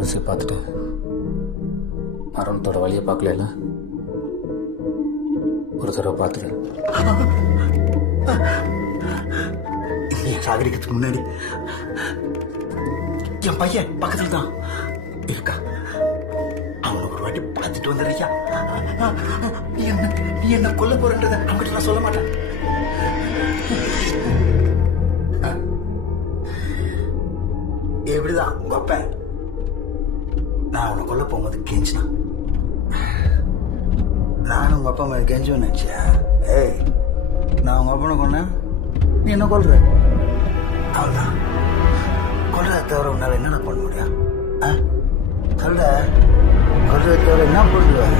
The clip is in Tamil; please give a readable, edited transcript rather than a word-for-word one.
ருசி பார்த்துட்டு மரணத்தோட வழியை பார்க்கல. ஒரு தடவை பார்த்துட்டு சாகரிக்கிறதுக்கு முன்னாடி என் பையன் பக்கத்துல தான் இருக்கா. அவனை ஒரு வாட்டி பார்த்துட்டு வந்துடுறியா? நீ என்ன கொல்ல போறன்றத அவங்ககிட்ட நான் சொல்ல மாட்டேன். எப்படிதான் உங்க அப்பன் நான் அவனை கொல்ல போகும்போது கெஞ்சினான். நானும் உங்க அப்பா மேல கெஞ்சுவேன் நினைச்சியா? ஏய், நான் உங்க அப்பனை கொன்னேன், நீ என்ன கொல்ற? அவள்தான் கொல்றதை தவிர உன்னால என்னென்ன பண்ண முடியும்? சொல்ற, கொல்றதை தவிர என்ன பண்ணுவேன்?